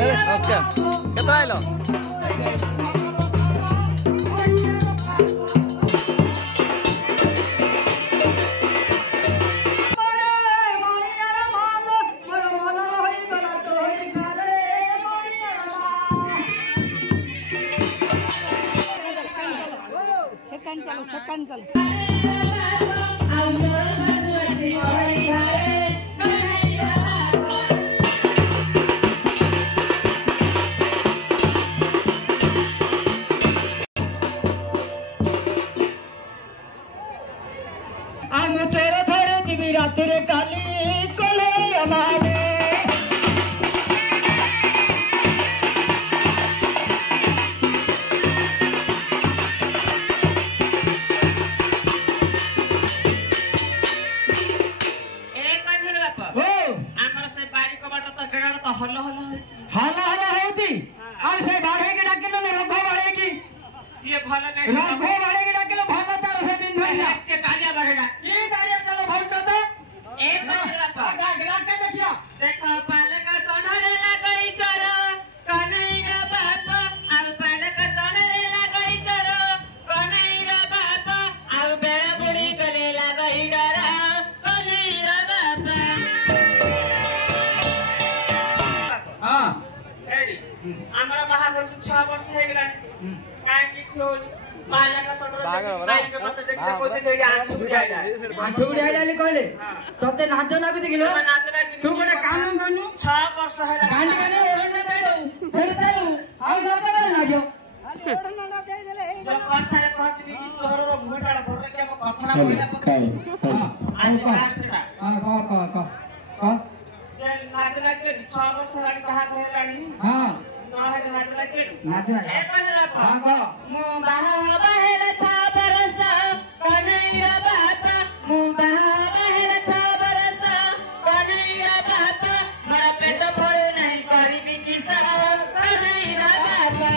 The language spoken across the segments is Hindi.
नमस्कार केतना आइलो सेकंड चल रातिर काली कोले अमाले हल्ला हल्ला होती आ से बाढ़े के डाकिलो न रघो बाढ़े की सीए भला नहीं रघो बाढ़े के डाकिलो भला तार से बिंधइया से कालिया बढ़ेगा की दारिया चलो भोट तो एक नंबर बापा डाक के देखियो देखो पहले का सोनरे लगई चरो कन्हैया बापा अब पहले का सोनरे लगई चरो कन्हैया बापा अब बेड़ा बुढ़ी गले लगई डरा कन्हैया बापा हां रेडी हमरा महागर 6 वर्ष हे गेलानी काहे कि छोल माला का सोनरे बाइक पे मत देखते कोई देड़ी आंठू उड़ी आइला कहले तते नाच ना को देखिलो तू कोने काम गनु 6 वर्ष हे गांडी गाने ओढन दे दऊ फेर दे दऊ आउ ना तो लाग्यो ओढन ना दे देले जब कथारे कहती कि तोहरो भूटाड़ा भरे के कथना बोला आज लास्टटा हां क जे नाच लागे 6 वर्ष रानी बाहा करेलानी हां नाच लागे नाच ए कहला हां मु बाहा बहेला 6 वर्ष कन्हैया बापा मु बाहा बहेला 6 वर्ष कन्हैया बापा मरा पेट भरे नहीं गरीबी किसा कन्हैया बापा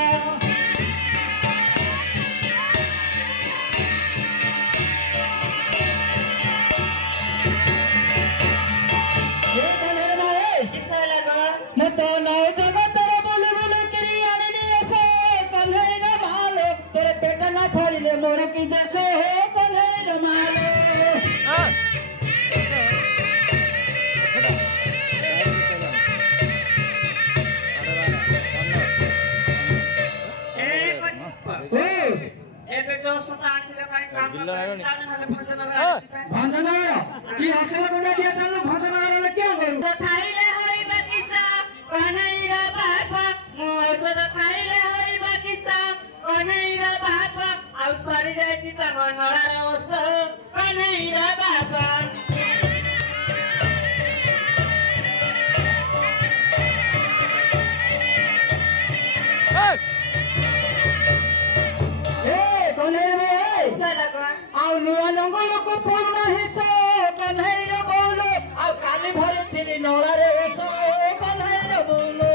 तो नौ जगत बोले बोले तेरी आने ऐसे कन्हैया मालो तेरे पेट ना फड़िले मोर की देशे है कन्हैया मालो एबे जो 7-8 किलो काई काम चालू नले भंजनगर भंजनगर ई असल गुंडा दिया चालू भंजनगर ले क्या करू तो खाइले होई बाकीसा कन्हैया बापा मु औषध खाइले होई बाकीसा कन्हैया बापा आउ सरी जायछि त मनरा ओस कन्हैया बापा आउ नुआ नंगल को पूर्ण हिस्सा कन्हैया बोलो आउ काली भरे थिली नळा रे ओसो कन्हैया बोलो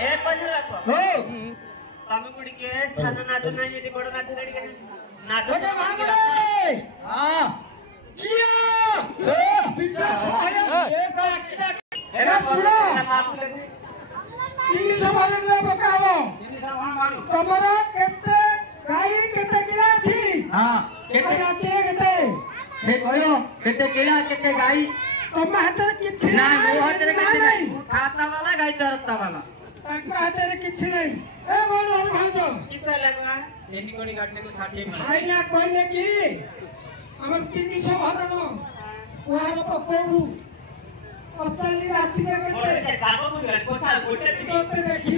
ए कन्हैया बापा हो तमे गुडी के सान नाच नाही यदि बड नाच रेडी के नाच ओटे मांगले हां जिया ए विश्वास आया एरा सुनो बापू ले 300 मारले पकावो 300 मारू तमरा केते गाई केते किला छी हां केते राते केते से कयो केते किला केते गाई तम हाथे किछ ना मो हाथे किछ नहीं खाता वाला गाई तरता वाला तंका हाथे किछ नहीं ए बोलो हर भाजो किसा लगवा एनी कोनी काटने को 60 भाई ना कहले की हमर 300 भरनो ओहार पकोऊ पचाली राती के केते जाबो बुझल कोचा गोटे तोते देखी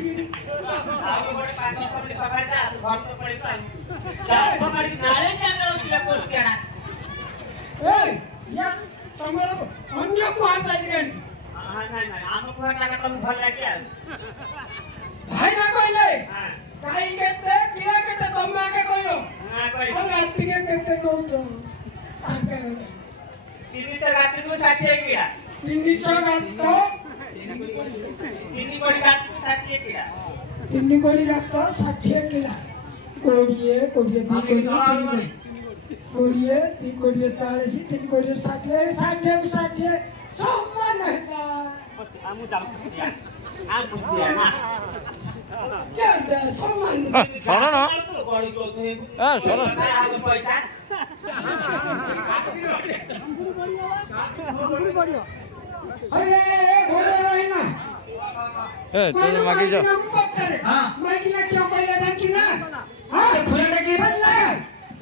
आगे गोटे 500 सबले सकाळ जा घर तो पड़े तो जाबो मारी नाळे क्या करो तिला पोस्टियाडा ए या तमरो अन्य को हाथ लागी रे हां नहीं नहीं आम को लगा तुम भल लागी आ भाई ना कहले हां काई केते किया केते तुम आके कहियो हां कहि और राती के केते दोचो आके 300 राती को 60 कीड़ा 300 गातो 3 कोड़ी राती को 60 कीड़ा 3 कोड़ी गातो 60 किला कोड़िए कोड़िए दी कोड़िए 20 कोड़िए 40 3 कोड़िए 60 60 सम्मान है आमु जाम पुछिया आम पुछिया ना क्या सम्मान छोड़ो ना गड़ी को थे ए छोड़ो आगो पैसा अरे घोड़े रही ना ए चलो मागी जा हां मागी ना क्यों कहले था कि ना हां खुले लगी बल्ला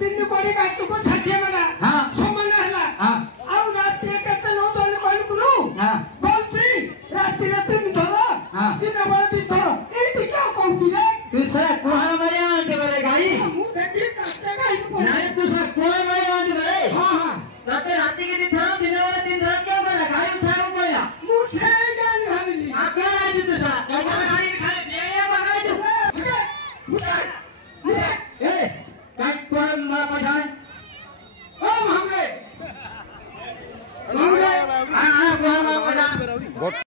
3 कोड़ी का तुको 60 बना हां सम्मान हला हां आउ रात के कते लो तो कहलु गुरु हां बोलছি रात नि धरो हां दिन बेला दिन धरो एटी क्या कहउछि रे तू से कुहार मारिया आंते बरे गाई मु देखि काटे गाई को नहीं तू से कुहार मारिया आंते बरे हां हां ताते राती के दिन धरो दिन वाला दिन धरो क्या करा गाई उठाओ कोया मु से गाल भागली आ क्या आज तू सा गाई गाड़ी खाली देया बगाई तू ए काट पर मार पछाए ओ भांगे हां हां कुहार मार पछाए